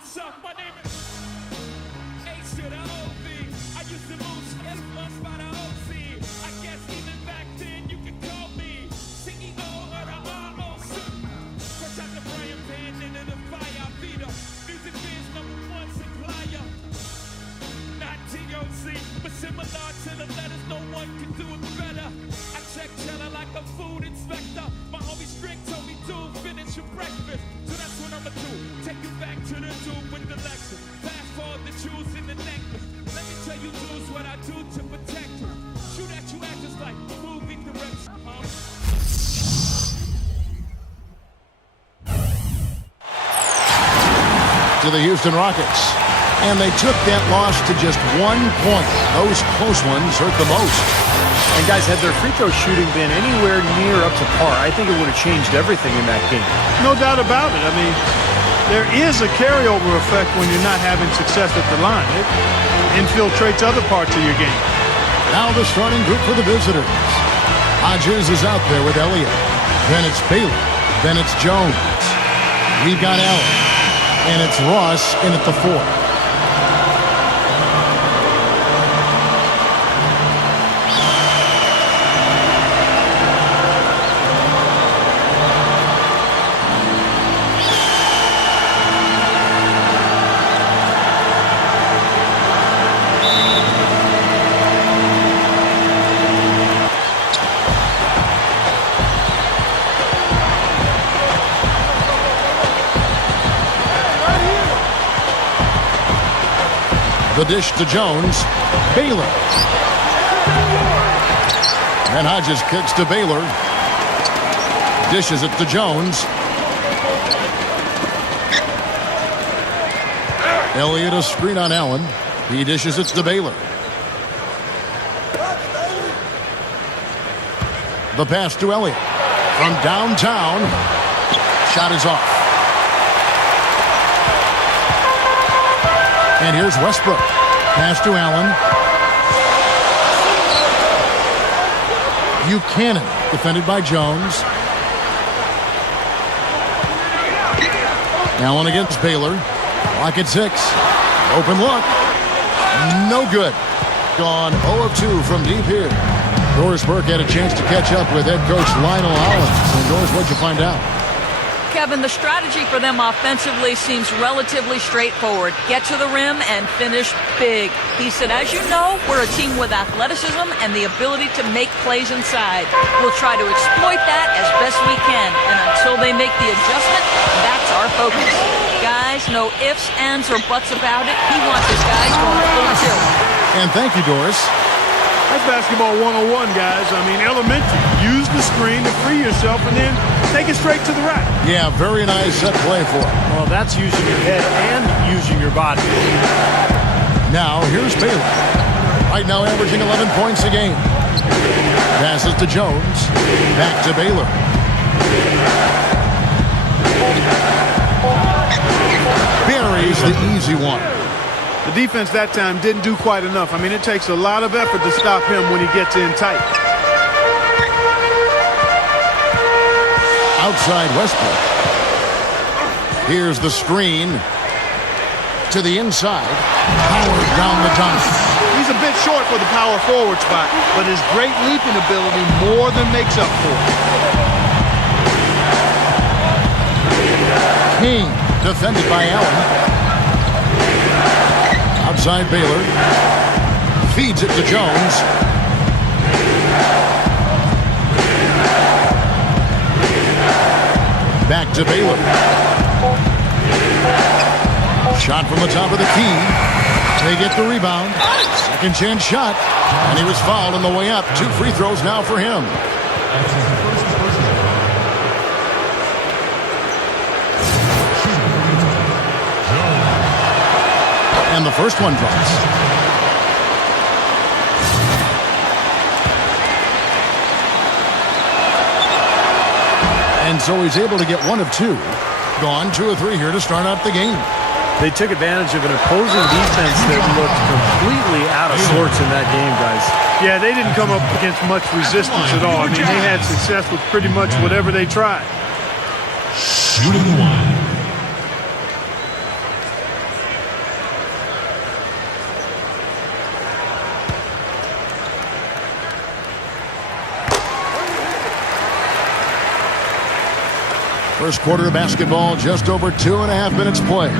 myself. My name is H to the OV. I used to move sketch bumps by the OC. I guess even back then you could call me CEO of the ROC. Fresh out the Brian Pan into the fire. I be the music biz #1 supplier. Not TOC, but similar to the letters, no one can do it better. I check cheddar like a food inspector. My homie Strick told me to finish your breakfast. So that's what I'ma do. Take you back to the dude with the Lexus. Fast forward the jewels in the necklace. Let me tell you dudes what I do to protect you. Shoot at you actors like movie direction. To the Houston Rockets. And they took that loss to just 1 point. Those close ones hurt the most. And guys, had their free throw shooting been anywhere near up to par, I think it would have changed everything in that game. No doubt about it. I mean, there is a carryover effect when you're not having success at the line. It infiltrates other parts of your game. Now the starting group for the visitors. Hodges is out there with Elliott. Then it's Baylor. Then it's Jones. We've got Allen. And it's Ross in at the 4. The dish to Jones. Baylor. And Hodges kicks to Baylor. Dishes it to Jones. Elliott a screen on Allen. He dishes it to Baylor. The pass to Elliott. From downtown. Shot is off. And here's Westbrook. Pass to Allen. Buchanan, defended by Jones. Allen against Baylor. Clock at 6. Open look. No good. Gone 0 of 2 from deep here. Doris Burke had a chance to catch up with head coach Lionel Hollins. And Doris, what'd you find out? Kevin, the strategy for them offensively seems relatively straightforward. Get to the rim and finish big. He said, as you know, we're a team with athleticism and the ability to make plays inside. We'll try to exploit that as best we can. And until they make the adjustment, that's our focus. Guys, no ifs, ands, or buts about it. He wants his guys going full tilt. And thank you, Doris. That's basketball 101, guys. I mean, elementary. Use the screen to free yourself and then take it straight to the rack. Yeah, very nice set play for it. Well, that's using your head and using your body. Now, here's Baylor. Right now averaging 11 points a game. Passes to Jones. Back to Baylor. Buries the easy one. The defense that time didn't do quite enough. I mean, it takes a lot of effort to stop him when he gets in tight. Outside Westbrook. Here's the screen to the inside. Howard down the Johnson. He's a bit short for the power forward spot, but his great leaping ability more than makes up for it. King defended by Allen. Outside Baylor. Feeds it to Jones. Back to Baylor. Shot from the top of the key. They get the rebound. Second chance shot. And he was fouled on the way up. 2 free throws now for him. And the first one drops. And so he's able to get 1 of 2. Gone 2 of 3 here to start out the game. They took advantage of an opposing defense that looked completely out of sorts in that game, guys. Yeah, they didn't come up against much resistance at all. I mean, they had success with pretty much whatever they tried. Shooting the one. First quarter of basketball, just over 2.5 minutes played.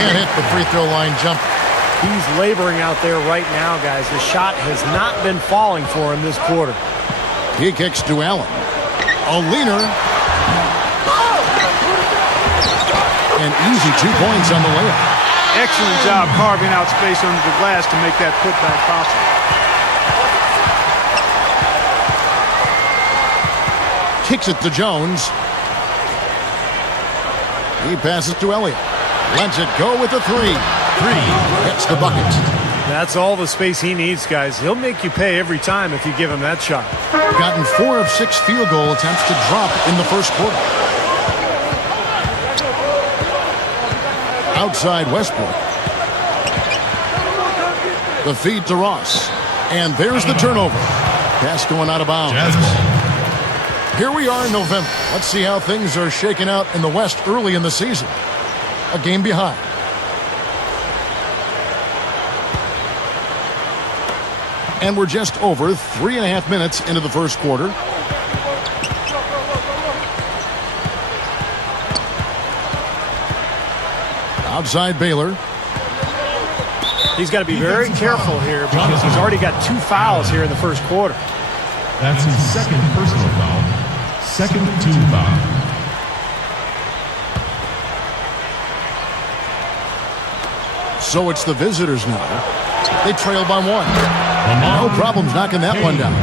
Can't hit the free throw line jump. He's laboring out there right now, guys. The shot has not been falling for him this quarter. He kicks to Allen. A leaner. An easy 2 points on the layup. Excellent job carving out space under the glass to make that putback possible. Kicks it to Jones. He passes to Elliott. Lets it go with the three. Hits the bucket. That's all the space he needs, guys. He'll make you pay every time if you give him that shot. Gotten 4 of 6 field goal attempts to drop in the first quarter. Outside Westbrook. The feed to Ross. And there's the turnover. Pass going out of bounds. Here we are in November. Let's see how things are shaking out in the West early in the season. A game behind. And we're just over 3.5 minutes into the first quarter. Outside Baylor. He's got to be very careful here because he's already got 2 fouls here in the first quarter. That's his second personal foul. Second team foul. So it's the visitors now. They trail by 1. No problems knocking that one down.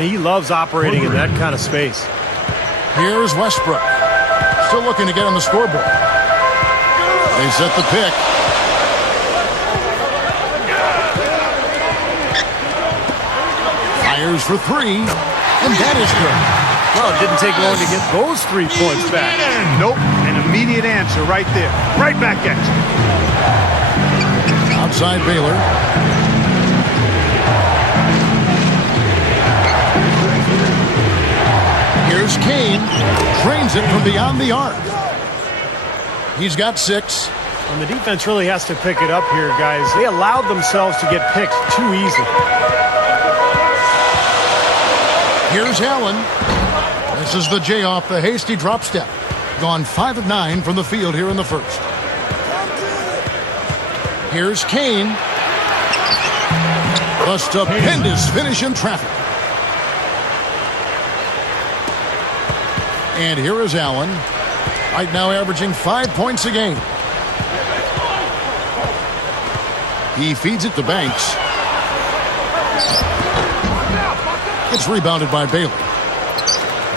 He loves operating in that kind of space. Here's Westbrook. Still looking to get on the scoreboard. They set the pick. Fires for 3. And that is good. Well, it didn't take long to get those 3 points back. Nope. An immediate answer right there. Right back at you. Outside Baylor. Here's Kane. Trains it from beyond the arc. He's got 6. And the defense really has to pick it up here, guys. They allowed themselves to get picked too easily. Here's Allen. This is the J off the hasty drop step. Gone 5 of 9 from the field here in the first. Here's Kane. A stupendous finish in traffic. And here is Allen. Right now averaging 5 points a game. He feeds it to Banks. It's rebounded by Baylor.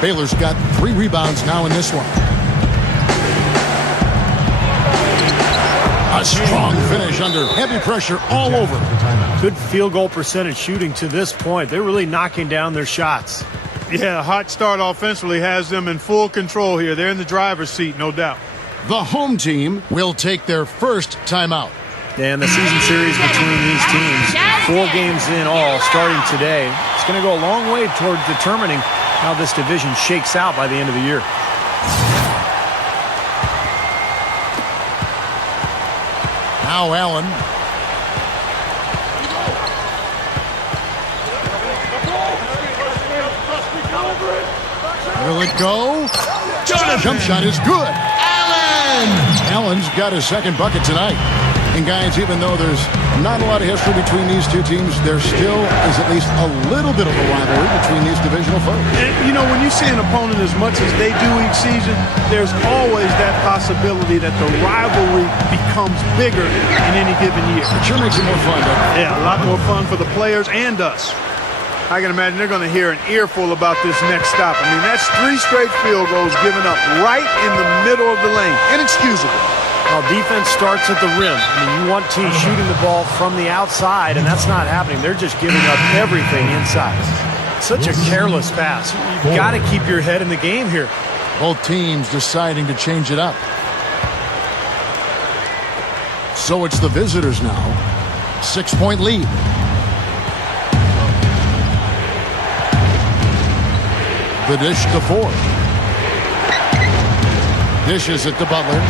Baylor's got 3 rebounds now in this one. A strong finish under heavy pressure all over. Good field goal percentage shooting to this point. They're really knocking down their shots. Yeah, a hot start offensively has them in full control here. They're in the driver's seat, no doubt. The home team will take their first timeout. And the season series between these teams, 4 games in all, starting today. It's going to go a long way toward determining how this division shakes out by the end of the year. Now Allen. Will it go? Jump shot is good. Allen's got his second bucket tonight. And guys, even though there's not a lot of history between these two teams, there still is at least a little bit of a rivalry between these divisional foes. And, you know, when you see an opponent as much as they do each season, there's always that possibility that the rivalry becomes bigger in any given year. It sure makes it more fun, doesn't it? Yeah, a lot more fun for the players and us. I can imagine they're going to hear an earful about this next stop. I mean, that's 3 straight field goals given up right in the middle of the lane. Inexcusable. Well, defense starts at the rim. I mean, you want teams shooting the ball from the outside, and that's not happening. They're just giving up everything inside. Such a careless pass. You've got to keep your head in the game here. Both teams deciding to change it up. So it's the visitors now. 6-point lead. The dish to Ford. Dishes it to Butler.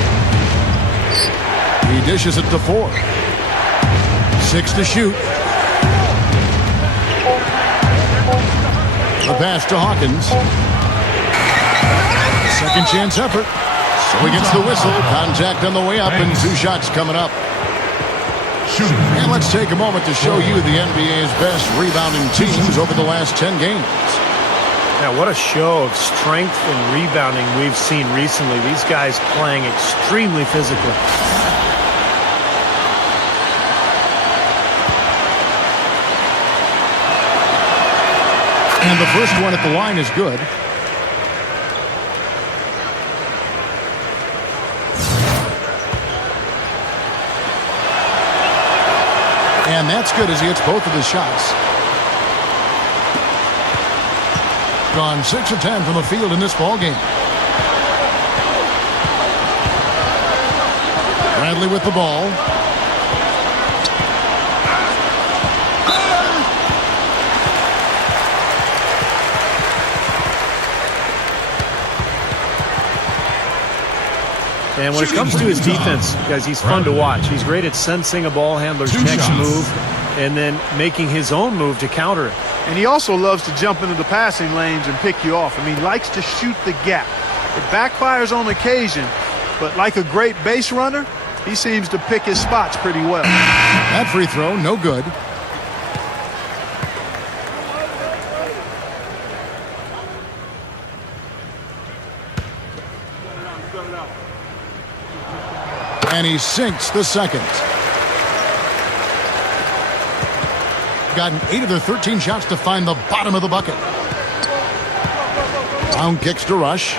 He dishes it to Ford. 6 to shoot. The pass to Hawkins. Second chance effort. So he gets the whistle. Contact on the way up and 2 shots coming up. And let's take a moment to show you the NBA's best rebounding teams over the last 10 games. Yeah, what a show of strength and rebounding we've seen recently. These guys playing extremely physically. And the first one at the line is good. And that's good as he hits both of his shots. Gone 6 of 10 from the field in this ball game. Bradley with the ball. And when it comes to his defense, guys, he's fun to watch. He's great at sensing a ball handler's next move and then making his own move to counter it. And he also loves to jump into the passing lanes and pick you off. I mean, he likes to shoot the gap. It backfires on occasion, but like a great base runner, he seems to pick his spots pretty well. That free throw, no good. And he sinks the second. Gotten 8 of their 13 shots to find the bottom of the bucket. Brown kicks to Rush.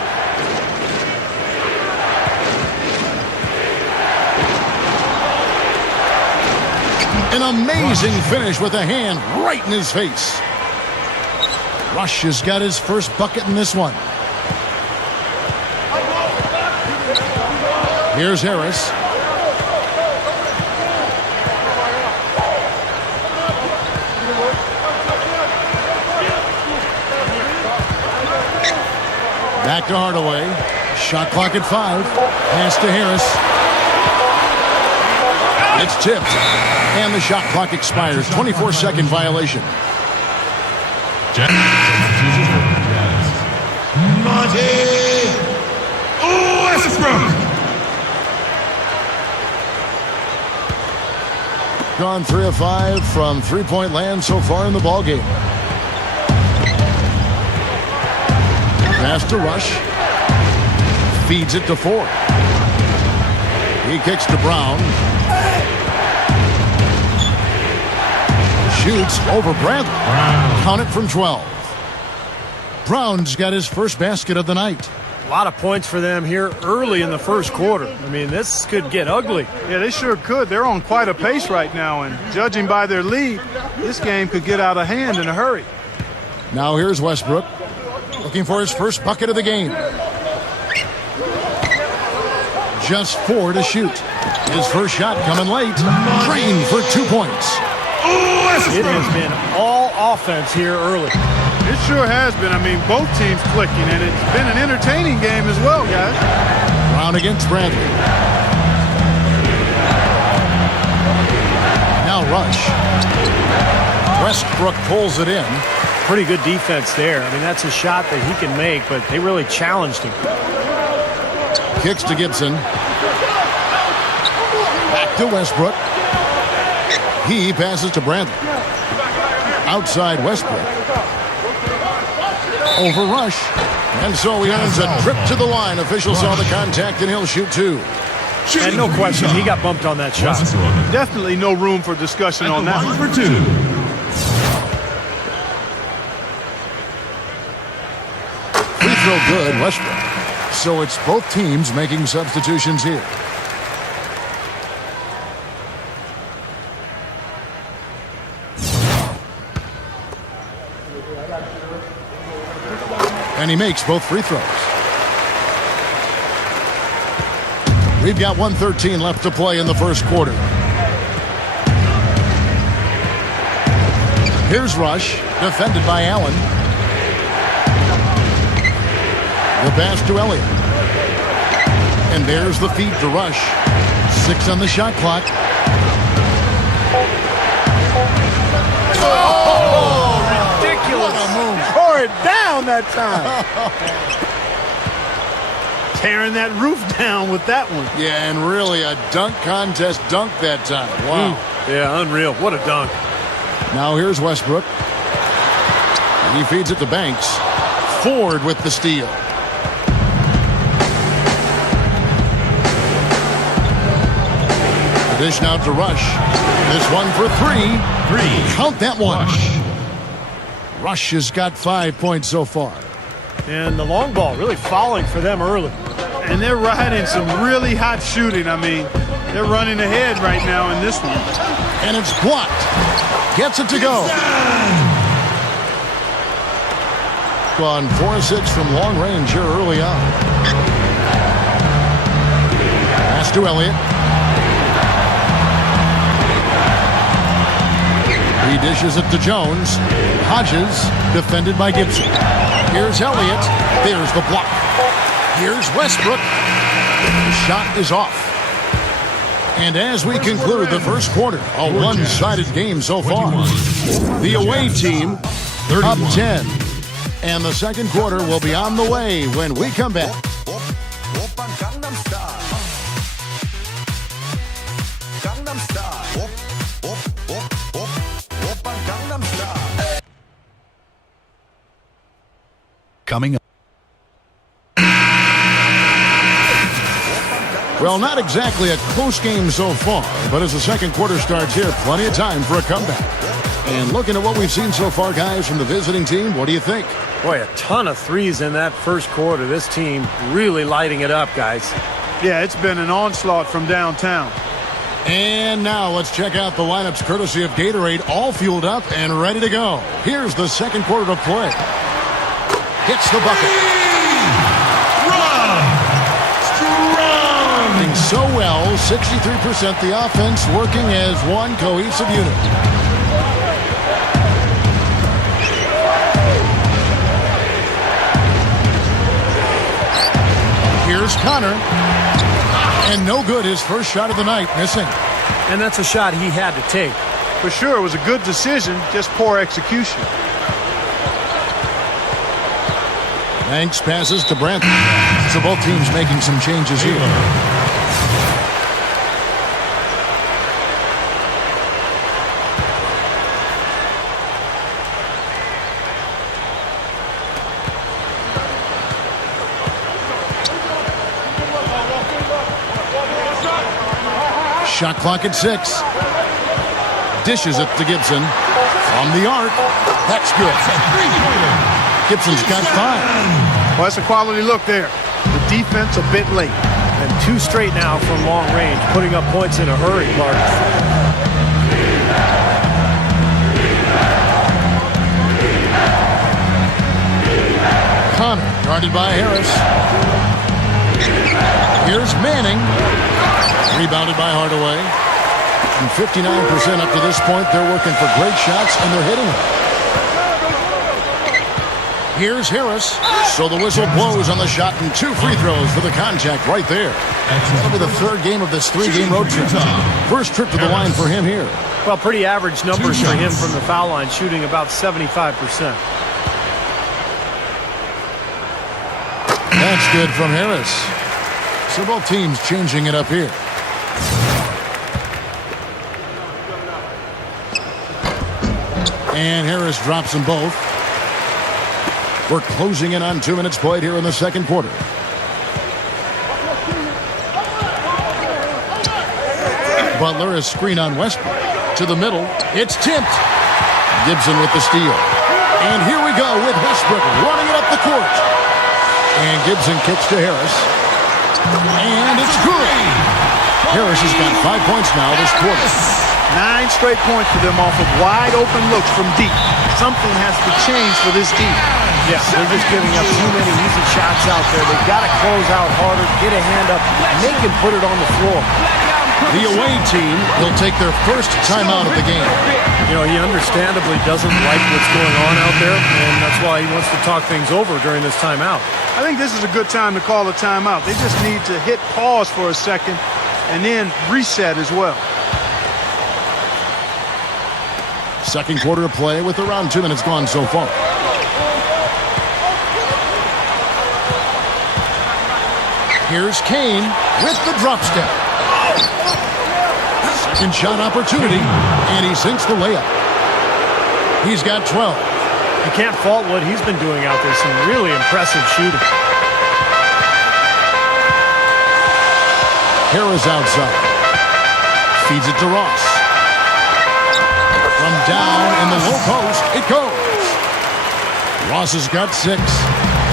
An amazing finish with a hand right in his face. Rush has got his first bucket in this one. Here's Harris. Back to Hardaway. Shot clock at 5. Pass to Harris. It's tipped. And the shot clock expires. 24-second violation. Gone 3 of 5 from three-point land so far in the ballgame. Pass to Rush. Feeds it to Ford. He kicks to Brown. Shoots over Bradley. Count it from 12. Brown's got his first basket of the night. A lot of points for them here early in the first quarter. I mean, this could get ugly. Yeah, they sure could. They're on quite a pace right now, and judging by their lead, this game could get out of hand in a hurry. Now here's Westbrook, looking for his first bucket of the game. Just 4 to shoot. His first shot coming late. Drained for 2 points. It has been all offense here early. It sure has been. I mean, both teams clicking, and it's been an entertaining game as well, guys. Brown against Bradley. Now Rush. Westbrook pulls it in. Pretty good defense there. I mean, that's a shot that he can make, but they really challenged him. Kicks to Gibson. Back to Westbrook. He passes to Bradley. Outside Westbrook. Over Rush. And so he earns a trip to the line. Officials saw the contact and he'll shoot 2. And no question, he got bumped on that shot. Definitely no room for discussion on that. For 2. Free throw good, Westbrook. So it's both teams making substitutions here. And he makes both free throws. We've got 1:13 left to play in the first quarter. Here's Rush, defended by Allen. The pass to Elliott. And there's the feed to Rush. 6 on the shot clock. Oh, ridiculous. What a move. Tore it down that time. Tearing that roof down with that one. Yeah, and really a dunk contest dunk that time. Wow. Yeah, unreal. What a dunk. Now here's Westbrook. He feeds it to Banks. Ford with the steal. The dish now to Rush. This one for 3. Count that one. Rush has got 5 points so far. And the long ball really falling for them early. And they're riding some really hot shooting. I mean, they're running ahead right now in this one. And it's blocked. Gets it to go. Gone 4-6 from long range here early on. Pass to Elliott. He dishes it to Jones. Hodges defended by Gibson. Here's Elliott. There's the block. Here's Westbrook. The shot is off. And as we conclude the first quarter, a one-sided game so far. The away team up 10. And the second quarter will be on the way when we come back. Coming up. Well, not exactly a close game so far, but as the second quarter starts here, plenty of time for a comeback. And looking at what we've seen so far, guys, from the visiting team, what do you think? Boy, a ton of threes in that first quarter. This team really lighting it up, guys. Yeah, it's been an onslaught from downtown. And now let's check out the lineups courtesy of Gatorade, all fueled up and ready to go. Here's the second quarter of play. Hits the bucket. Doing so well, 63% the offense working as one cohesive unit. Here's Connor. And no good, his first shot of the night, missing. And that's a shot he had to take. For sure, it was a good decision, just poor execution. Banks passes to Brent. So both teams making some changes here. Shot clock at 6. Dishes it to Gibson. From the arc. That's good. Gibson's got 5. Well, that's a quality look there. The defense a bit late. And 2 straight now from long range, putting up points in a hurry, Clark. Connor guarded by Harris. Here's Manning. Rebounded by Hardaway. And 59% up to this point. They're working for great shots, and they're hitting them. Here's Harris. So the whistle blows on the shot, and 2 free throws for the contact right there. That'll be the third game of this 3-game road trip. First trip to the line for him here. Well, pretty average numbers for him from the foul line, shooting about 75%. That's good from Harris. So both teams changing it up here. And Harris drops them both. We're closing in on 2 minutes played here in the second quarter. Butler is screen on Westbrook. To the middle. It's tipped. Gibson with the steal. And here we go with Westbrook running it up the court. And Gibson kicks to Harris. And it's good. Harris has got 5 points now this quarter. 9 straight points for them off of wide open looks from deep. Something has to change for this team. Yeah, they're just giving up too many easy shots out there. They've got to close out harder, get a hand up, make him put it on the floor. The away team will take their first timeout of the game. You know, he understandably doesn't like what's going on out there, and that's why he wants to talk things over during this timeout. I think this is a good time to call a timeout. They just need to hit pause for a second and then reset as well. Second quarter of play with around 2 minutes gone so far. Here's Kane with the drop step. Second shot opportunity, and he sinks the layup. He's got 12. You can't fault what he's been doing out there. Some really impressive shooting. Harris outside. Feeds it to Ross. From down in the low post, it goes. Ross has got 6.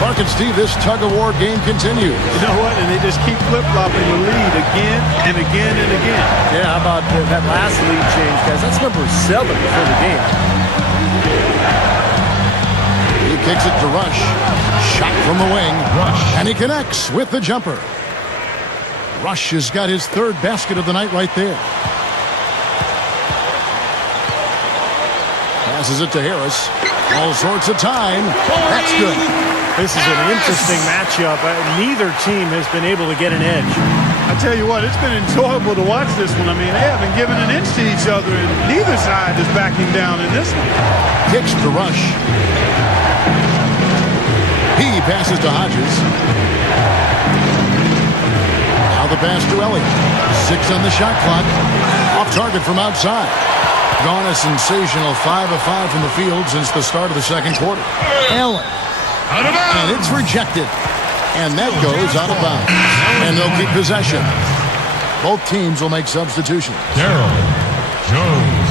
Clark and Steve, this tug-of-war game continues. You know what? And they just keep flip-flopping the lead again and again and again. Yeah, how about that last lead change, guys? That's number 7 before the game. He kicks it to Rush. Shot from the wing. Rush. And he connects with the jumper. Rush has got his 3rd basket of the night right there. Passes it to Harris. All sorts of time. That's good. This is an interesting matchup. Neither team has been able to get an edge. I tell you what, it's been enjoyable to watch this one. I mean, they haven't given an inch to each other, and neither side is backing down in this one. Kicks to Rush. He passes to Hodges. Now the pass to Elliott. 6 on the shot clock. Off target from outside. Gone a sensational 5 of 5 from the field since the start of the second quarter. Allen. And it's rejected. And that goes out of bounds. And they'll keep possession. Both teams will make substitutions. Darrell Jones.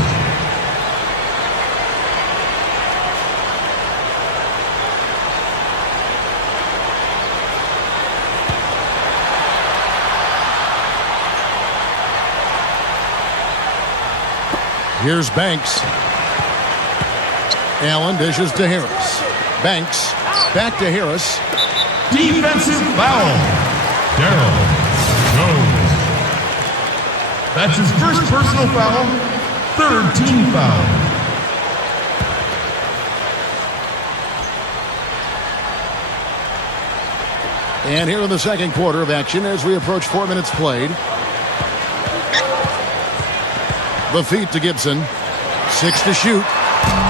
Here's Banks. Allen dishes to Harris. Banks back to Harris. Defensive foul. Darrell Jones. That's his first personal foul. 3rd team foul. And here in the second quarter of action as we approach 4 minutes played. The feed to Gibson. 6 to shoot.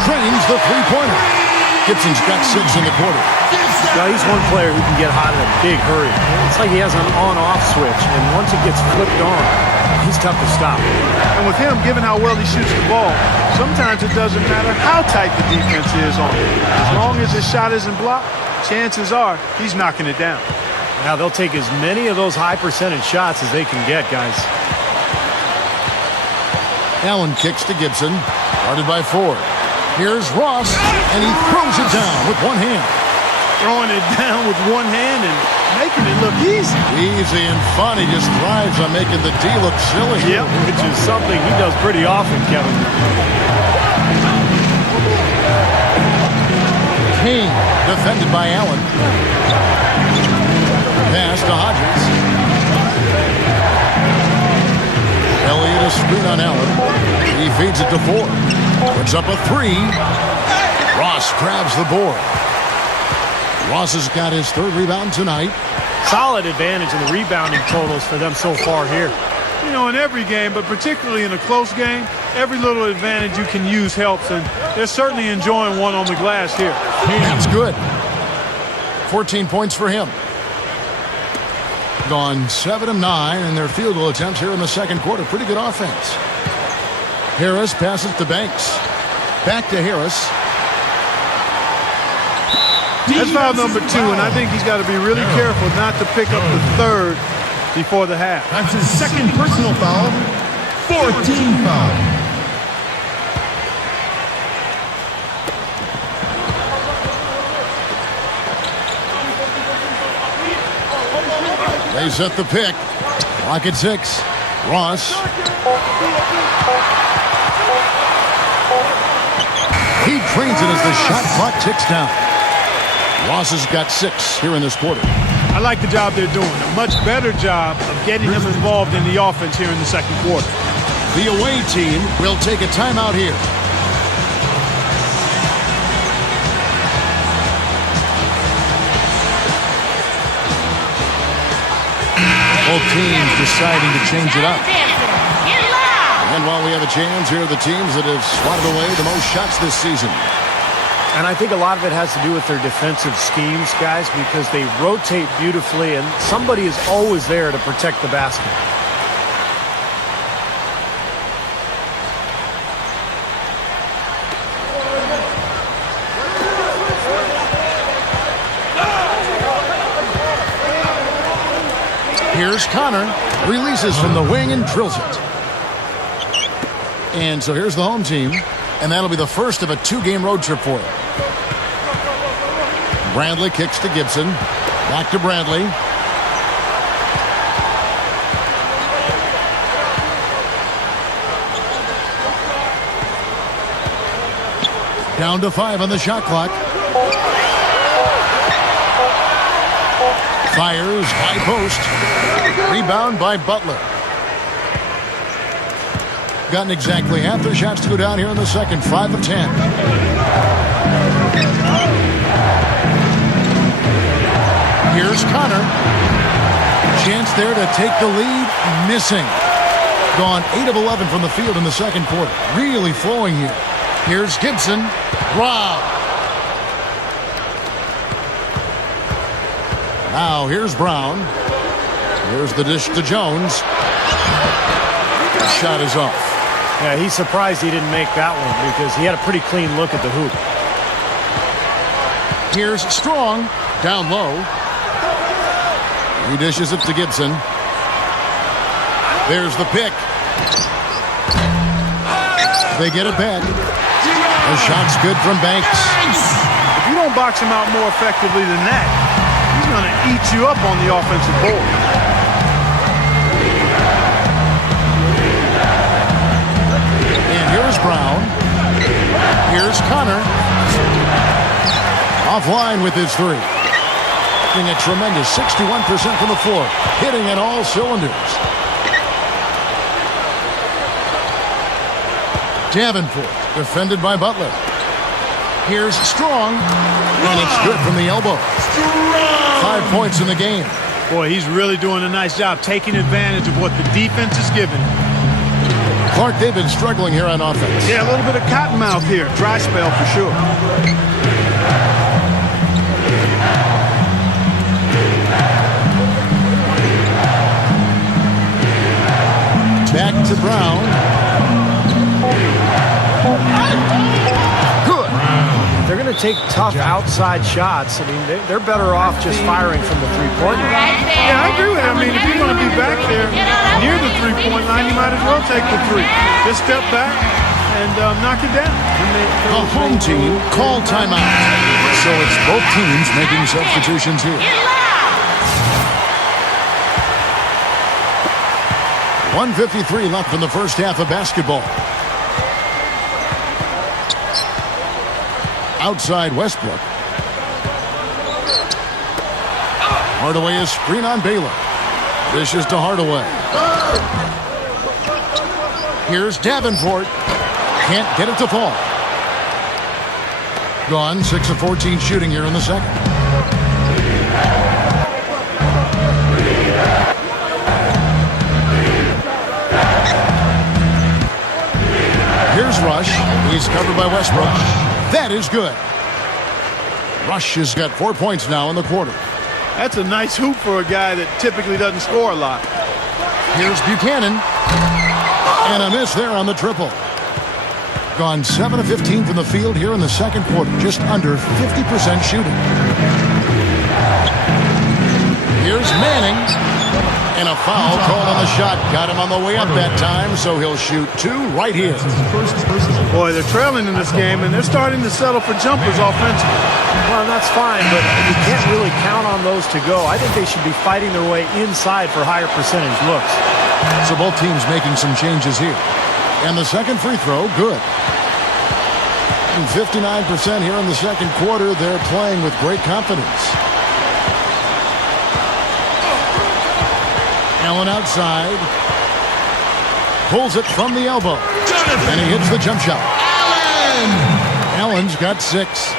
Trains the three-pointer. Gibson's got 6 in the quarter. Now, he's one player who can get hot in a big hurry. It's like he has an on-off switch, and once it gets flipped on, he's tough to stop. And with him, given how well he shoots the ball, sometimes it doesn't matter how tight the defense is on him. As long as his shot isn't blocked, chances are he's knocking it down. Now, they'll take as many of those high-percentage shots as they can get, guys. Allen kicks to Gibson. Guarded by Ford. Here's Ross, and he throws it down with one hand. Throwing it down with one hand and making it look easy. Easy and fun. He just thrives on making the D look silly. Yep, which is something he does pretty often, Kevin. Kane, defended by Allen. Pass to Hodges. Elliott a screen on Allen. He feeds it to Ford. Puts up a 3. Ross grabs the board. Ross has got his 3rd rebound tonight. Solid advantage in the rebounding totals for them so far here. You know, in every game, but particularly in a close game, every little advantage you can use helps, and they're certainly enjoying one on the glass here. That's good. 14 points for him. Gone 7 of 9 in their field goal attempts here in the second quarter. Pretty good offense. Harris passes to Banks. Back to Harris. That's foul number 2, and I think he's got to be really careful not to pick up the 3rd before the half. That's his 2nd personal foul. 4th team foul. They set the pick. Clock at 6. Ross. He trains it as the shot clock ticks down. Ross has got 6 here in this quarter. I like the job they're doing. A much better job of getting him involved in the offense here in the second quarter. The away team will take a timeout here. Both teams deciding to change it up. And while we have a chance, here are the teams that have swatted away the most shots this season. And I think a lot of it has to do with their defensive schemes, guys, because they rotate beautifully, and somebody is always there to protect the basket. Here's Connor. Releases from the wing and drills it. And so here's the home team. And that'll be the first of a 2-game road trip for him. Bradley kicks to Gibson. Back to Bradley. Down to 5 on the shot clock. Fires high post. Rebound by Butler. Gotten exactly half their shots to go down here in the second. 5 of 10. Here's Connor. Chance there to take the lead. Missing. Gone 8 of 11 from the field in the second quarter. Really flowing here. Here's Gibson. Wow. Now here's Brown. Here's the dish to Jones. The shot is off. Yeah, he's surprised he didn't make that one because he had a pretty clean look at the hoop. Here's Strong. Down low. He dishes it to Gibson. There's the pick. They get it back. The shot's good from Banks. If you don't box him out more effectively than that, he's going to eat you up on the offensive board. And here's Brown. Here's Connor. Offline with his 3. Hitting a tremendous 61% from the floor. Hitting at all cylinders. Davenport, defended by Butler. Here's Strong, and it's good from the elbow. 5 points in the game. Boy, he's really doing a nice job taking advantage of what the defense is giving. Clark, they've been struggling here on offense. Yeah, a little bit of cottonmouth here. Dry spell for sure. Back to Brown. Good. They're going to take tough outside shots. I mean, they're better off just firing from the three-point line. Yeah, I agree with that. I mean, if you're going to be back there near the three-point line, you might as well take the 3. Just step back and knock it down. The home team called timeout. So it's both teams making substitutions here. 1:53 left in the first half of basketball. Outside Westbrook. Hardaway is screen on Baylor. Dishes to Hardaway. Here's Davenport. Can't get it to fall. Gone 6 of 14 shooting here in the second. Here's Rush. He's covered by Westbrook. That is good. Rush has got 4 points now in the quarter. That's a nice hoop for a guy that typically doesn't score a lot. Here's Buchanan. And a miss there on the triple. Gone 7 of 15 from the field here in the second quarter. Just under 50% shooting. Here's Manning. And a foul called on the shot. Got him on the way up that time, so he'll shoot 2 right here. Boy, they're trailing in this game, and they're starting to settle for jumpers offensively. Well, that's fine, but you can't really count on those to go. I think they should be fighting their way inside for higher percentage looks. So both teams making some changes here. And the second free throw, good. And 59% here in the second quarter. They're playing with great confidence. Allen outside. Pulls it from the elbow. And he hits the jump shot. Allen's got 6.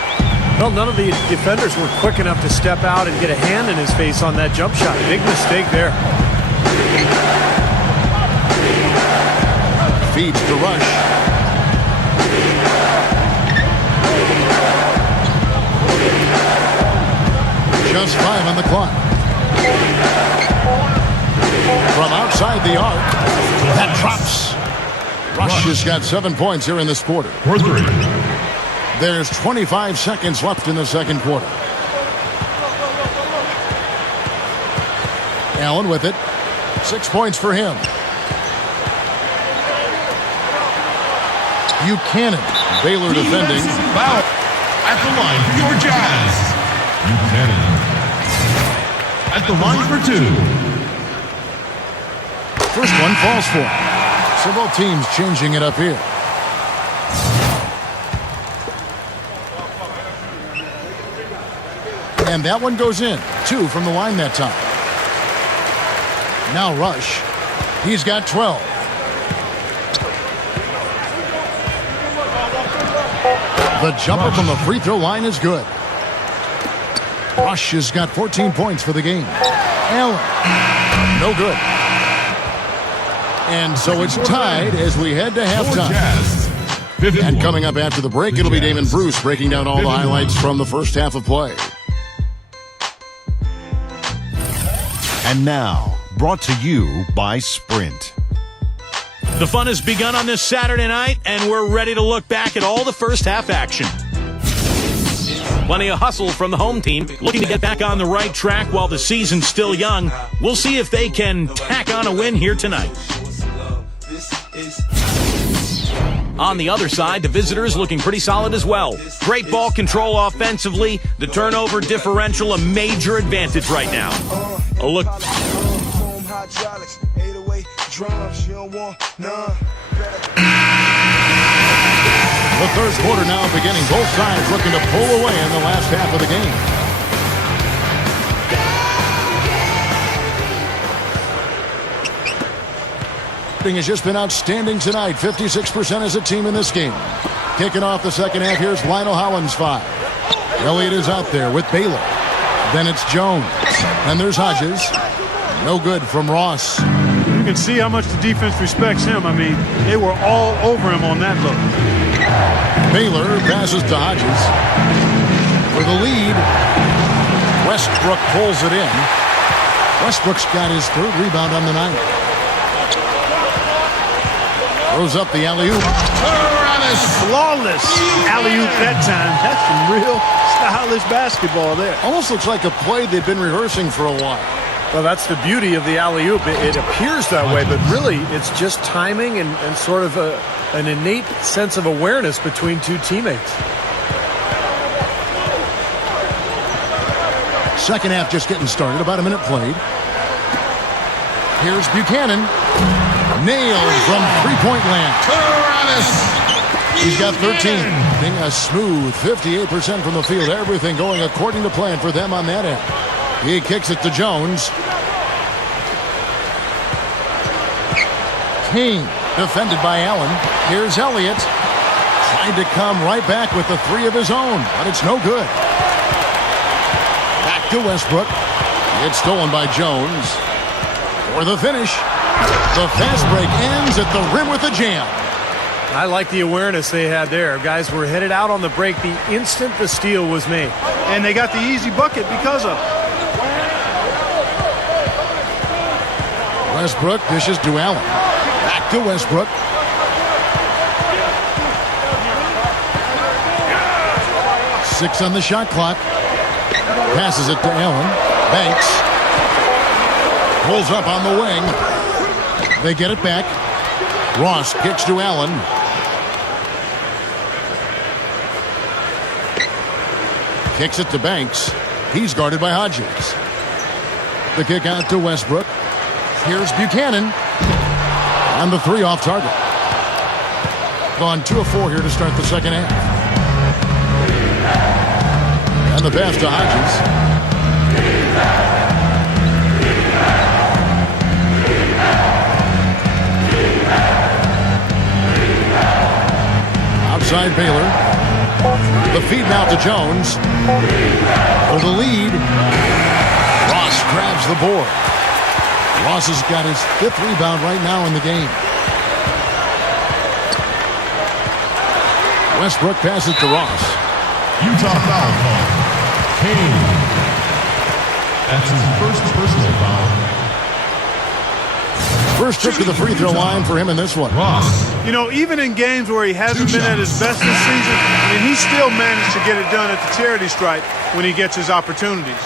Well, none of the defenders were quick enough to step out and get a hand in his face on that jump shot. Big mistake there. Feeds to Rush. Just 5 on the clock. From outside the arc, that drops. Rush has got 7 points here in this quarter. For 3. There's 25 seconds left in the second quarter. Allen with it. 6 points for him. Buchanan. Baylor defending. Foul at the line for your Jazz. Buchanan at the line for 2. First one falls for him. So both teams changing it up here. And that one goes in. 2 from the line that time. Now Rush. He's got 12. The jumper from the free throw line is good. Rush has got 14 points for the game. Allen. No good. And so it's tied as we head to halftime. And coming up after the break, it'll be Damon Bruce breaking down all the highlights from the first half of play. And now, brought to you by Sprint. The fun has begun on this Saturday night, and we're ready to look back at all the first half action. Plenty of hustle from the home team, looking to get back on the right track while the season's still young. We'll see if they can tack on a win here tonight. On the other side, the visitors looking pretty solid as well. Great ball control offensively, the turnover differential a major advantage right now. A look. The third quarter now beginning. Both sides looking to pull away in the last half of the game. Has just been outstanding tonight. 56% as a team in this game. Kicking off the second half, here's Lionel Hollins 5. Elliott is out there with Baylor. Then it's Jones. And there's Hodges. No good from Ross. You can see how much the defense respects him. I mean, they were all over him on that look. Baylor passes to Hodges. For the lead, Westbrook pulls it in. Westbrook's got his third rebound on the night. Throws up the alley-oop. Flawless alley-oop that time. That's some real stylish basketball there. Almost looks like a play they've been rehearsing for a while. Well, that's the beauty of the alley-oop. It appears that way, but really it's just timing and sort of an innate sense of awareness between two teammates. Second half just getting started. About a minute played. Here's Buchanan. Nailed from three-point land. He's got 13. Being a smooth 58% from the field. Everything going according to plan for them on that end. He kicks it to Jones. Kane defended by Allen. Here's Elliott. Trying to come right back with the three of his own, but it's no good. Back to Westbrook. It's stolen by Jones. For the finish. The fast break ends at the rim with a jam. I like the awareness they had there. Guys were headed out on the break the instant the steal was made. And they got the easy bucket because of it. Westbrook dishes to Allen. Back to Westbrook. Six on the shot clock. Passes it to Allen. Banks. Pulls up on the wing. They get it back. Ross kicks to Allen. Kicks it to Banks. He's guarded by Hodges. The kick out to Westbrook. Here's Buchanan. And the three off target. Gone 2 of 4 here to start the second half. And the pass to Hodges. Outside Baylor. The feed now to Jones. For the lead. Ross grabs the board. Ross has got his 5th rebound right now in the game. Westbrook passes to Ross. Utah foul call. Kane. That's his first personal foul. First trip to the free throw line for him in this one. Ross. You know, even in games where he hasn't been at his best this season, I mean, he still managed to get it done at the charity stripe when he gets his opportunities.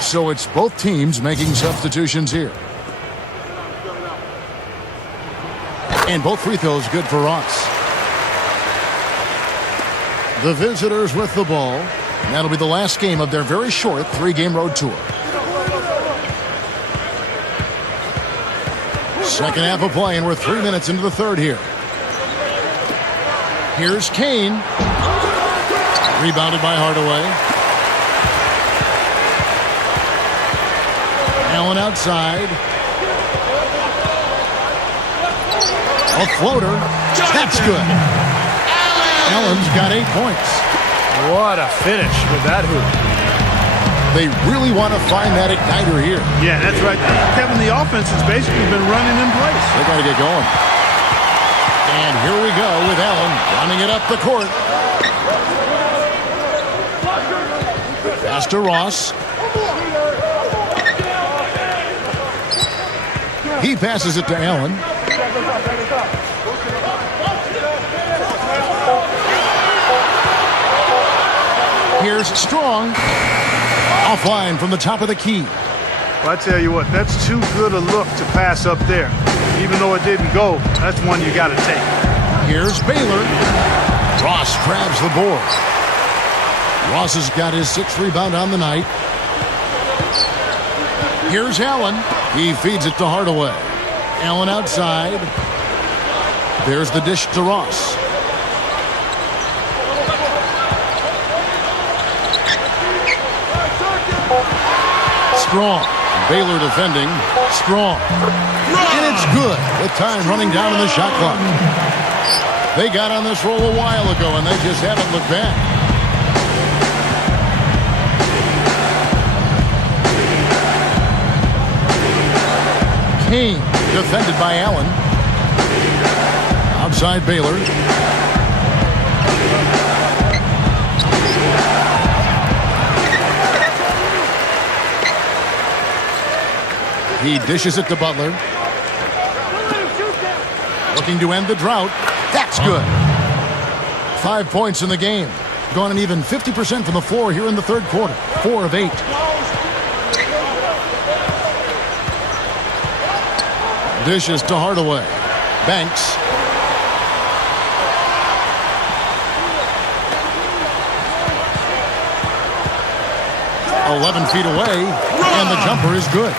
So it's both teams making substitutions here. And both free throws good for Ross. The visitors with the ball. And that'll be the last game of their very short 3-game road tour. Second half of play, and we're 3 minutes into the third here. Here's Kane. Rebounded by Hardaway. Allen outside. A floater. That's good. Allen's got 8 points. What a finish with that hoop. They really want to find that igniter here. Yeah, that's right. Kevin, the offense has basically been running in place. They got to get going. And here we go with Allen running it up the court. Pass to Ross. He passes it to Allen. Here's Strong. Offline from the top of the key. Well, I tell you what, that's too good a look to pass up there. Even though it didn't go, that's one you got to take. Here's Baylor. Ross grabs the board. Ross has got his 6th rebound on the night. Here's Allen. He feeds it to Hardaway. Allen outside. There's the dish to Ross. Strong. Baylor defending. Strong. And it's good with time running down in the shot clock. They got on this roll a while ago, and they just haven't looked back. Kane defended by Allen. Outside Baylor. He dishes it to Butler. Looking to end the drought. That's good. 5 points in the game. Gone an even 50% from the floor here in the third quarter. 4 of 8. Dishes to Hardaway. Banks. .11 feet away, and the jumper is good.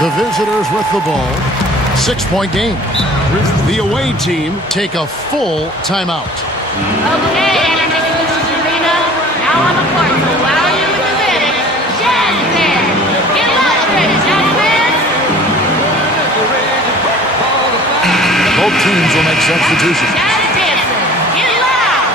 The visitors with the ball. 6-point game. The away team take a full timeout. Okay, Arena. Now on the court to wow you with the music. Jazz Band. Illustrated Jazz Band. Both teams will make substitutions. Jazz dancing. Get loud.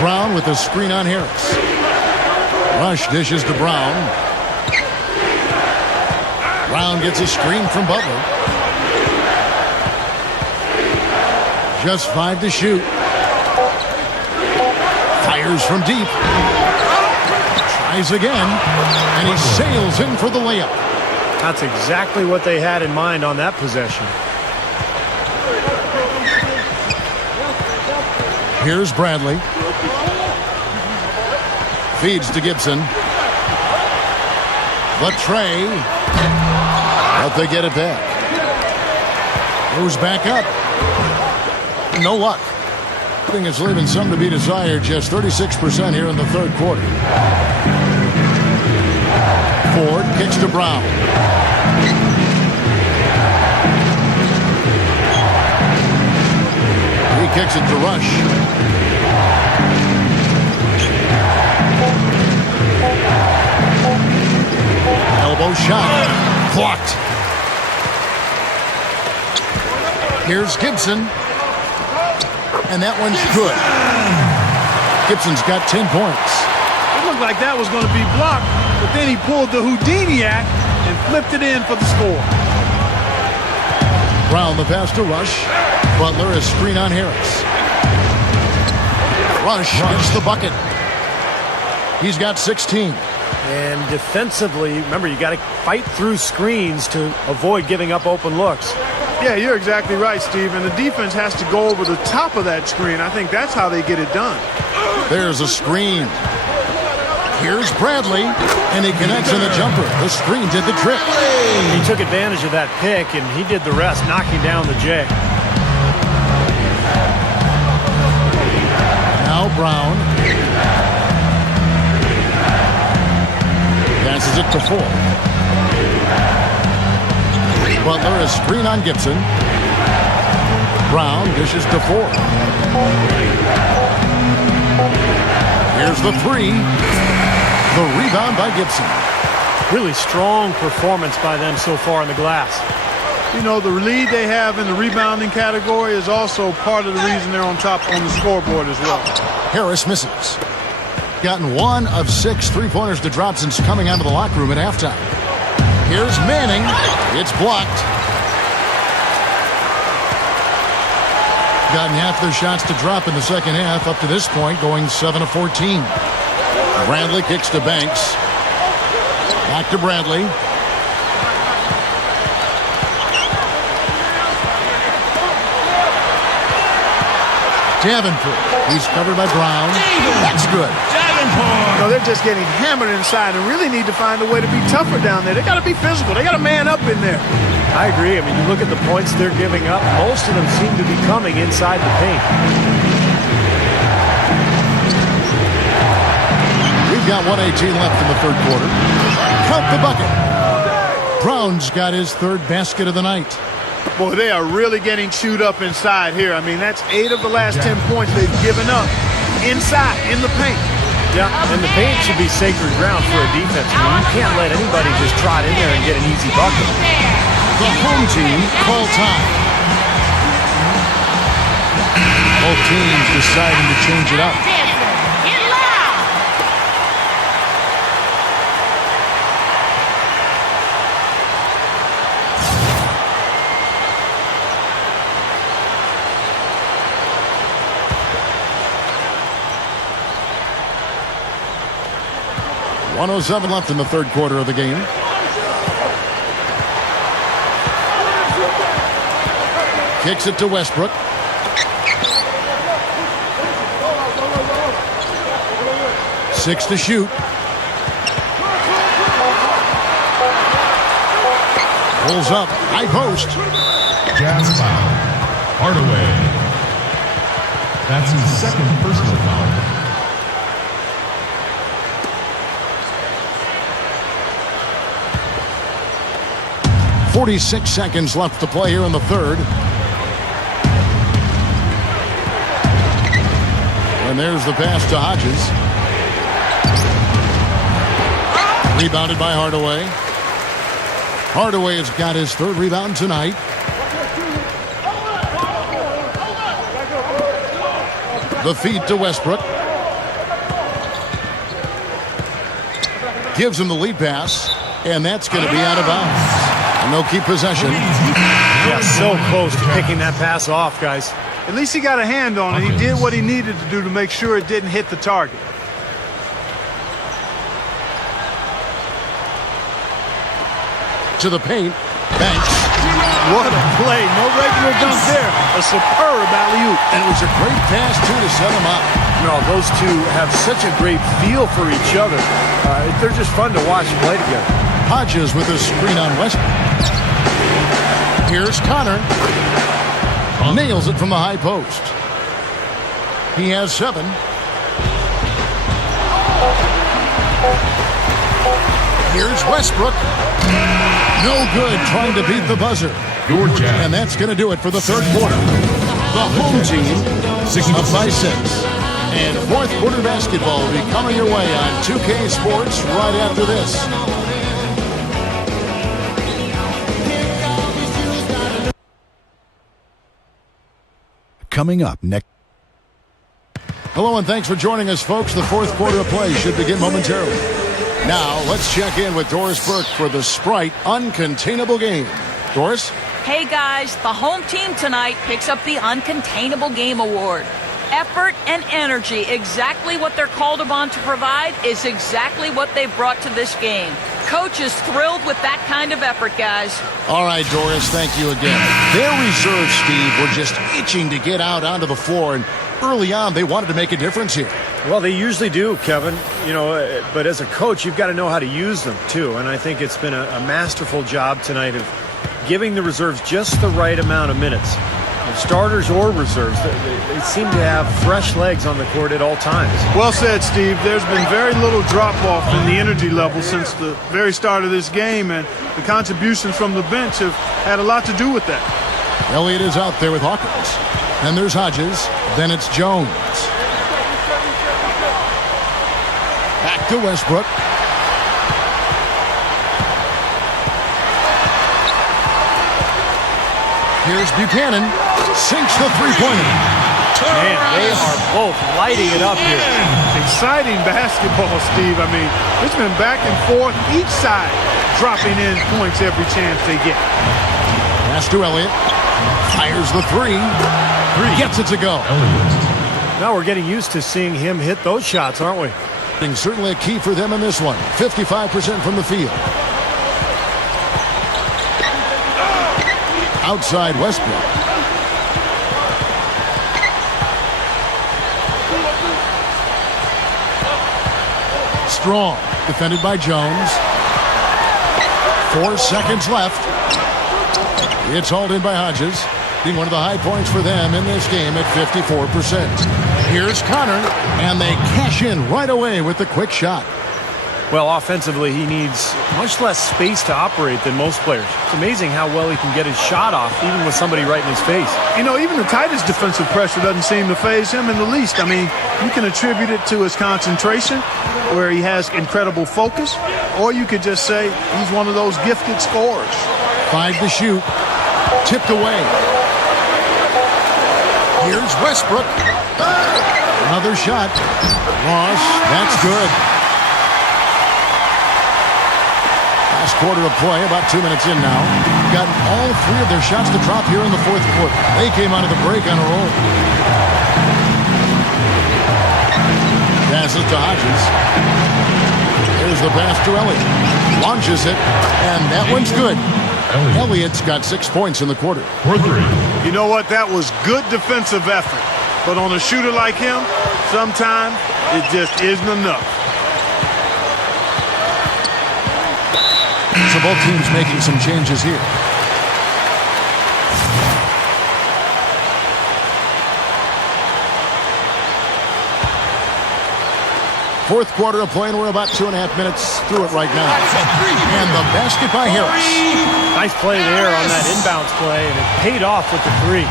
Brown with the screen on Harris. Rush dishes to Brown. Brown gets a screen from Butler. Just 5 to shoot. Fires from deep. Tries again. And he sails in for the layup. That's exactly what they had in mind on that possession. Here's Bradley. Feeds to Gibson. The tray. But they get it back. Goes back up. No luck. I think it's leaving some to be desired. Just 36% here in the third quarter. Ford kicks to Brown. He kicks it to Rush. Elbow shot. Blocked. Here's Gibson. And that one's good. Gibson's got 10 points. It looked like that was going to be blocked, but then he pulled the Houdini act and flipped it in for the score. Brown the pass to Rush. Butler is screen on Harris. Rush gets the bucket. He's got 16. And defensively, remember, you got to fight through screens to avoid giving up open looks. Yeah, you're exactly right, Steve. And the defense has to go over the top of that screen. I think that's how they get it done. There's a screen. Here's Bradley, and he connects on the jumper. The screen did the trick. He took advantage of that pick, and he did the rest, knocking down the J. Now Brown. Passes it to 4. Butler is screen on Gibson. Brown dishes to 4. Here's the 3. The rebound by Gibson. Really strong performance by them so far in the glass. You know, the lead they have in the rebounding category is also part of the reason they're on top on the scoreboard as well. Harris misses. Gotten 1 of 6 3-pointers to drop since coming out of the locker room at halftime. Here's Manning. It's blocked. Gotten half their shots to drop in the second half up to this point, going 7 of 14. Bradley kicks to Banks. Back to Bradley. Davenport. He's covered by Brown. That's good. No, they're just getting hammered inside and really need to find a way to be tougher down there. They got to be physical. They got to man up in there. I agree. I mean, you look at the points they're giving up. Most of them seem to be coming inside the paint. We've got 1:18 left in the third quarter. Count the bucket. Brown's got his third basket of the night. Boy, they are really getting chewed up inside here. I mean, that's 8 of the last 10 points they've given up inside, in the paint. Yeah, and the paint should be sacred ground for a defense. I mean, you can't let anybody just trot in there and get an easy bucket. The home team call time. Both teams deciding to change it up. Get loud! 1:07 left in the third quarter of the game. Kicks it to Westbrook. Six to shoot. Pulls up. High post. Jazz foul. Hardaway. That's his second personal foul. 46 seconds left to play here in the third. And there's the pass to Hodges. Rebounded by Hardaway. Hardaway has got his third rebound tonight. The feed to Westbrook. Gives him the lead pass, and that's going to be out of bounds. And they'll keep possession. Yeah, so close to picking that pass off, guys. At least he got a hand on it. He did what he needed to do to make sure it didn't hit the target. To the paint. Banks. What a play. No regular dunk there. A superb alley-oop. And it was a great pass, too, to set him up. No, those two have such a great feel for each other. They're just fun to watch play together. Hodges with a screen on Westbrook. Here's Connor. Nails it from the high post. He has 7. Here's Westbrook. No good, trying to beat the buzzer. Your Jazz. And that's going to do it for the third quarter. The home team up by 6. And fourth quarter basketball will be coming your way on 2K Sports right after this. coming up next. Hello and thanks for joining us, folks. The fourth quarter of play should begin momentarily. Now, let's check in with Doris Burke for the Sprite Uncontainable Game. Doris? Hey guys, the home team tonight picks up the Uncontainable Game Award. Effort and energy, exactly what they're called upon to provide, is exactly what they've brought to this game. Coach is thrilled with that kind of effort, guys. All right, Doris, thank you again. Their reserves, Steve, were just itching to get out onto the floor, and early on, they wanted to make a difference here. Well, they usually do, Kevin. But as a coach, you've got to know how to use them, too. And I think it's been a masterful job tonight of giving the reserves just the right amount of minutes. Starters or reserves, they seem to have fresh legs on the court at all times. Well said, Steve. There's been very little drop-off in the energy level since the very start of this game, and the contributions from the bench have had a lot to do with that. Elliott is out there with Hawkins. Then there's Hodges. Then it's Jones. Back to Westbrook. Here's Buchanan. Sinks the three-pointer. Man, they are both lighting it up here. Exciting basketball, Steve. I mean, it's been back and forth, each side dropping in points every chance they get. Pass to Elliott. Fires the three. Gets it to go. Now we're getting used to seeing him hit those shots, aren't we? Certainly a key for them in this one. 55% from the field. Outside Westbrook. Strong, defended by Jones. 4 seconds left. It's hauled in by Hodges, being one of the high points for them in this game at 54%. Here's Connor, and they cash in right away with the quick shot. Well, offensively, he needs much less space to operate than most players. It's amazing how well he can get his shot off, even with somebody right in his face. Even the tightest defensive pressure doesn't seem to faze him in the least. I mean, you can attribute it to his concentration, where he has incredible focus, or you could just say he's one of those gifted scorers. 5 to shoot. Tipped away. Here's Westbrook. Another shot. Ross, that's good. Last quarter of play, about 2 minutes in now. Gotten all 3 of their shots to drop here in the fourth quarter. They came out of the break on a roll. Passes to Hodges. Here's the pass to Elliott. Launches it, and that one's good. Elliott's got 6 points in the quarter. You know what? That was good defensive effort. But on a shooter like him, sometimes it just isn't enough. So both teams making some changes here. Fourth quarter of play, and we're about 2.5 minutes through it right now. And the basket by Harris. Nice play there on that inbounds play, and it paid off with the 3.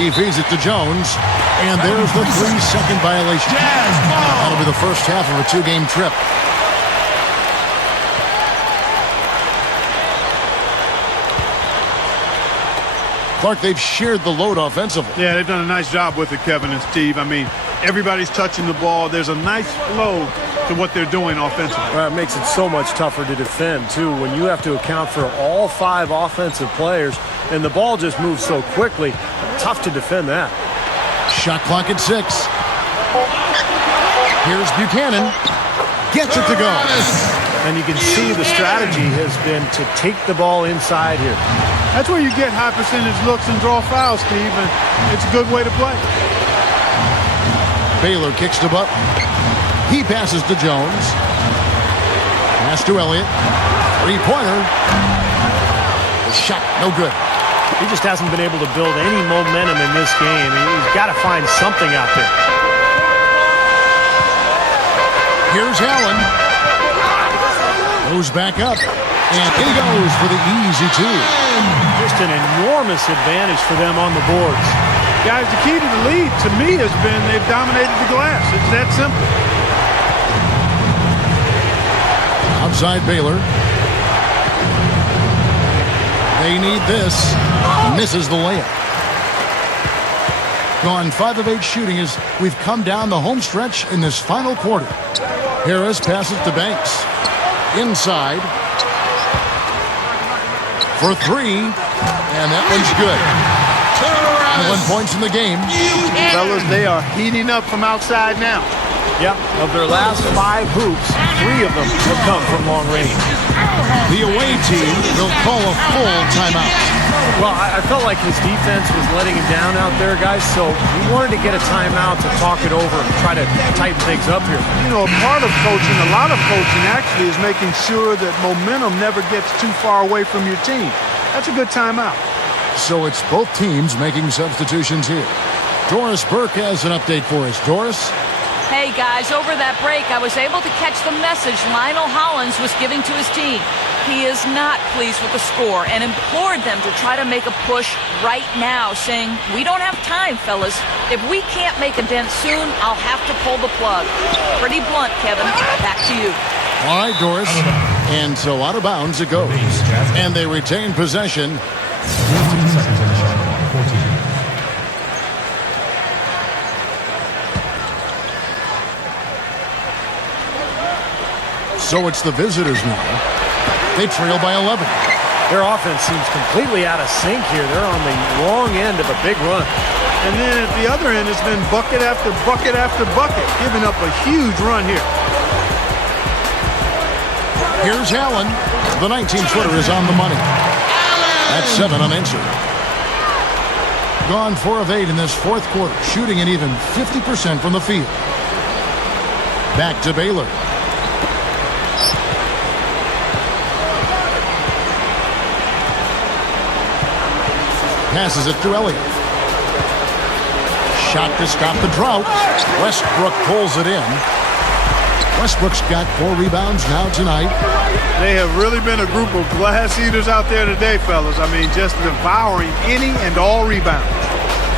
He feeds it to Jones, and there's the 3-second violation. That'll be the first half of a 2-game trip. Clark, they've shared the load offensively. Yeah, they've done a nice job with it, Kevin and Steve. I mean, everybody's touching the ball. There's a nice flow to what they're doing offensively. Well, it makes it so much tougher to defend, too, when you have to account for all 5 offensive players, and the ball just moves so quickly. Tough to defend that. Shot clock at 6. Here's Buchanan. Gets it to go. And you can see the strategy has been to take the ball inside here. That's where you get high percentage looks and draw fouls, Steve, and it's a good way to play. Baylor kicks to Butler. He passes to Jones. Pass to Elliott. 3-pointer. The shot, no good. He just hasn't been able to build any momentum in this game. He's got to find something out there. Here's Allen. Goes back up. And he goes for the easy 2. Just an enormous advantage for them on the boards. Guys, the key to the lead, to me, has been they've dominated the glass. It's that simple. Outside Baylor. They need this. Misses the layup. Gone 5 of 8 shooting as we've come down the home stretch in this final quarter. Harris passes to Banks. Inside. For 3. And that one's good. 1 points in the game. Fellas, they are heating up from outside now. Yep, of their last 5 hoops, 3 of them have come from long range. The away team will call a full timeout. Well, I felt like his defense was letting him down out there, guys, so he wanted to get a timeout to talk it over and try to tighten things up here. You know, a part of coaching, a lot of coaching actually is making sure that momentum never gets too far away from your team. That's a good timeout. So it's both teams making substitutions here. Doris Burke has an update for us. Doris? Hey, guys, over that break, I was able to catch the message Lionel Hollins was giving to his team. He is not pleased with the score and implored them to try to make a push right now, saying, "We don't have time, fellas. If we can't make a dent soon, I'll have to pull the plug." Pretty blunt, Kevin. Back to you. All right, Doris. And so out of bounds it goes. And they retain possession. 14 seconds on the shot clock. 14. So it's the visitors now. They trail by 11. Their offense seems completely out of sync here. They're on the wrong end of a big run. And then at the other end, it's been bucket after bucket after bucket, giving up a huge run here. Here's Allen. The 19-footer is on the money. That's 7 unanswered. Gone 4 of 8 in this fourth quarter, shooting an even 50% from the field. Back to Baylor. Passes it to Elliott. Shot to stop the drought. Westbrook pulls it in. Westbrook's got 4 rebounds now tonight. They have really been a group of glass eaters out there today, fellas. I mean, just devouring any and all rebounds.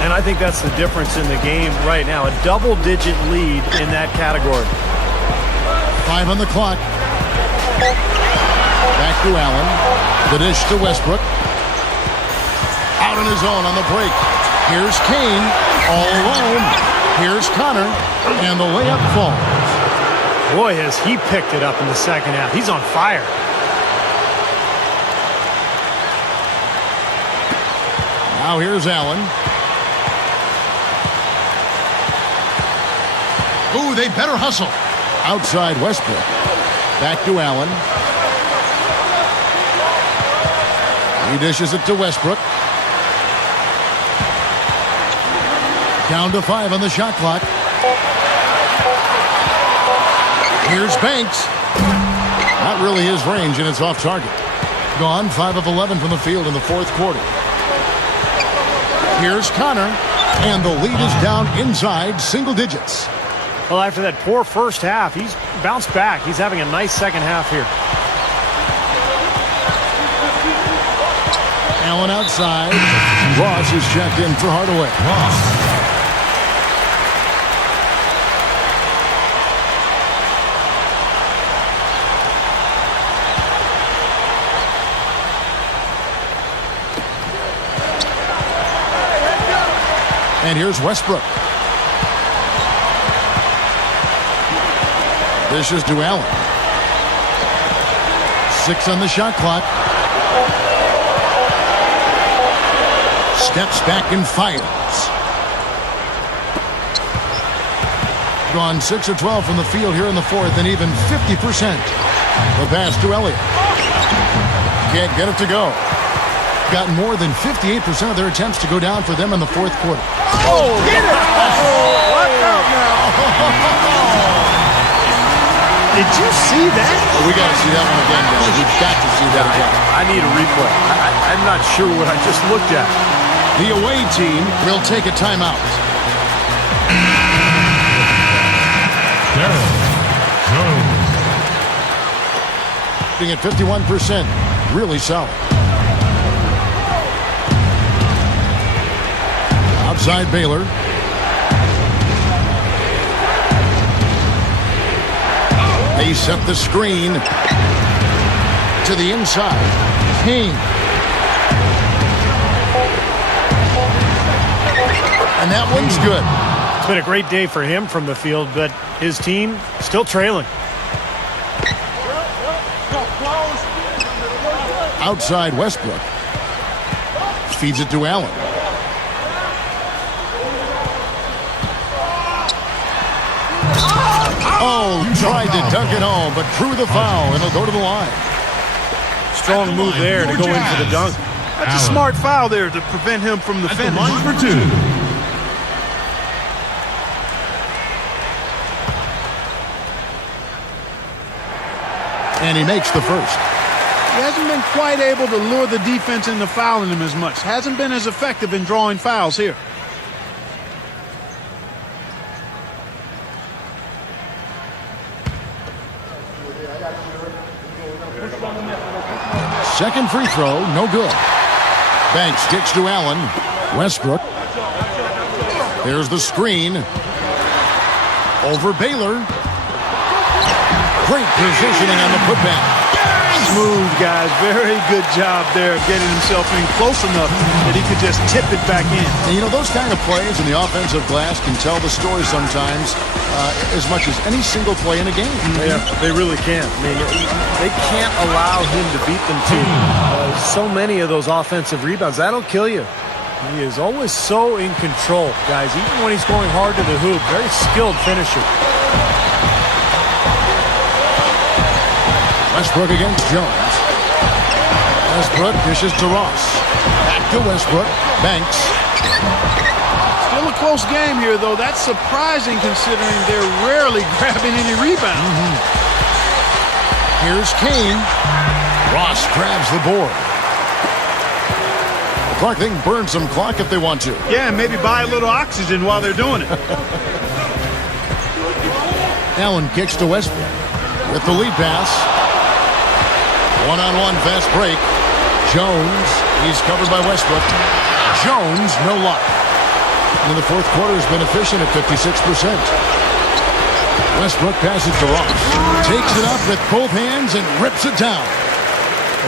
And I think that's the difference in the game right now. A double-digit lead in that category. 5 on the clock. Back to Allen. The dish to Westbrook. Out on his own on the break. Here's Kane. All alone. Here's Connor. And the layup falls. Boy, has he picked it up in the second half. He's on fire. Now here's Allen. Ooh, they better hustle. Outside Westbrook. Back to Allen. He dishes it to Westbrook. Down to 5 on the shot clock. Here's Banks. Not really his range, and it's off target. Gone 5 of 11 from the field in the fourth quarter. Here's Connor, and the lead is down inside single digits. Well, after that poor first half, he's bounced back. He's having a nice second half here. Allen outside. Ross is checked in for Hardaway. Ross. And here's Westbrook. This is to Allen. 6 on the shot clock. Steps back and fires. Gone 6 of 12 from the field here in the fourth, and even 50%. The pass to Elliott. Can't get it to go. Got more than 58% of their attempts to go down for them in the fourth quarter. Oh, get it! Watch out now. Did you see that? Oh, we got to see that one again, guys. We've got to see that again. I need a replay. I'm not sure what I just looked at. The away team will take a timeout. Darryl Jones. Being at 51%. Really solid. Outside Baylor. They set the screen to the inside. Kane. And that one's good. It's been a great day for him from the field, but his team still trailing. Outside Westbrook. Feeds it to Allen. Oh, tried to dunk it home, but drew the foul, and he'll go to the line. Strong move there to go in for the dunk. That's a smart foul there to prevent him from the finish. Line for 2. And he makes the first. He hasn't been quite able to lure the defense into fouling him as much. Hasn't been as effective in drawing fouls here. Second free throw, no good. Banks kicks to Allen. Westbrook. There's the screen. Over Baylor. Great positioning on the putback. Smooth, guys. Very good job there of getting himself in close enough that he could just tip it back in. And you know, those kind of plays in the offensive glass can tell the story sometimes as much as any single play in a game. Yeah, they really can. I mean, they can't allow him to beat them too. So many of those offensive rebounds, that'll kill you. He is always so in control, guys. Even when he's going hard to the hoop, very skilled finisher. Westbrook against Jones. Westbrook dishes to Ross. Back to Westbrook. Banks. Still a close game here, though. That's surprising considering they're rarely grabbing any rebounds. Here's Kane. Ross grabs the board. The Clark thing burn some clock if they want to. Yeah, and maybe buy a little oxygen while they're doing it. Allen kicks to Westbrook with the lead pass. One-on-one fast break. Jones, he's covered by Westbrook. Jones, no luck. And the fourth quarter has been efficient at 56%. Westbrook passes to Ross. Takes it up with both hands and rips it down.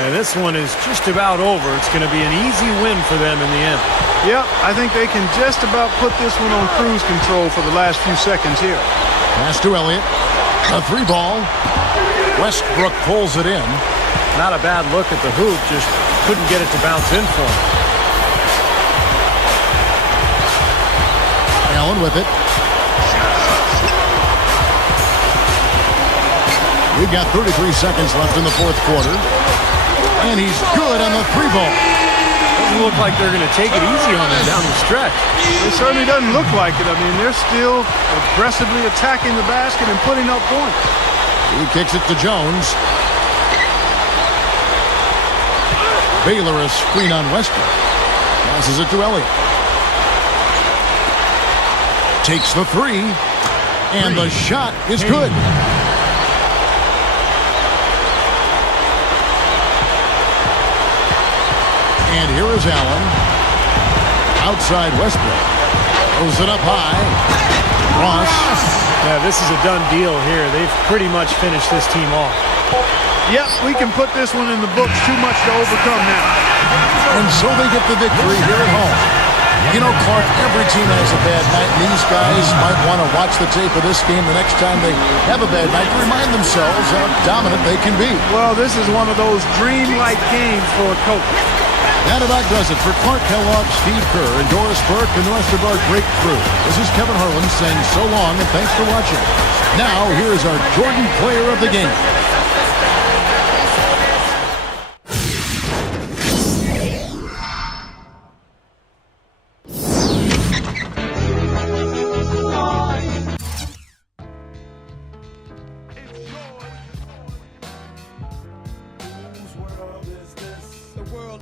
And this one is just about over. It's going to be an easy win for them in the end. Yep, I think they can just about put this one on cruise control for the last few seconds here. Pass to Elliott. A 3-ball. Westbrook pulls it in. Not a bad look at the hoop, just couldn't get it to bounce in for him. Allen with it. We've got 33 seconds left in the fourth quarter. And he's good on the 3-ball. Doesn't look like they're going to take it easy on him down the stretch. It certainly doesn't look like it. I mean, they're still aggressively attacking the basket and putting up points. He kicks it to Jones. Baylor a screen on Westbrook. Passes it to Elliott. Takes the 3. And the shot is good. And here is Allen. Outside Westbrook. Throws it up high. Ross. Yeah, this is a done deal here. They've pretty much finished this team off. Yep, we can put this one in the books. Too much to overcome now. And so they get the victory here at home. You know, Clark, every team has a bad night, and these guys might want to watch the tape of this game the next time they have a bad night to remind themselves how dominant they can be. Well, this is one of those dreamlike games for a coach. That about does it for Clark Kellogg, Steve Kerr, and Doris Burke, and the rest of our great crew. This is Kevin Harlan saying so long and thanks for watching. Now, here is our Jordan Player of the Game.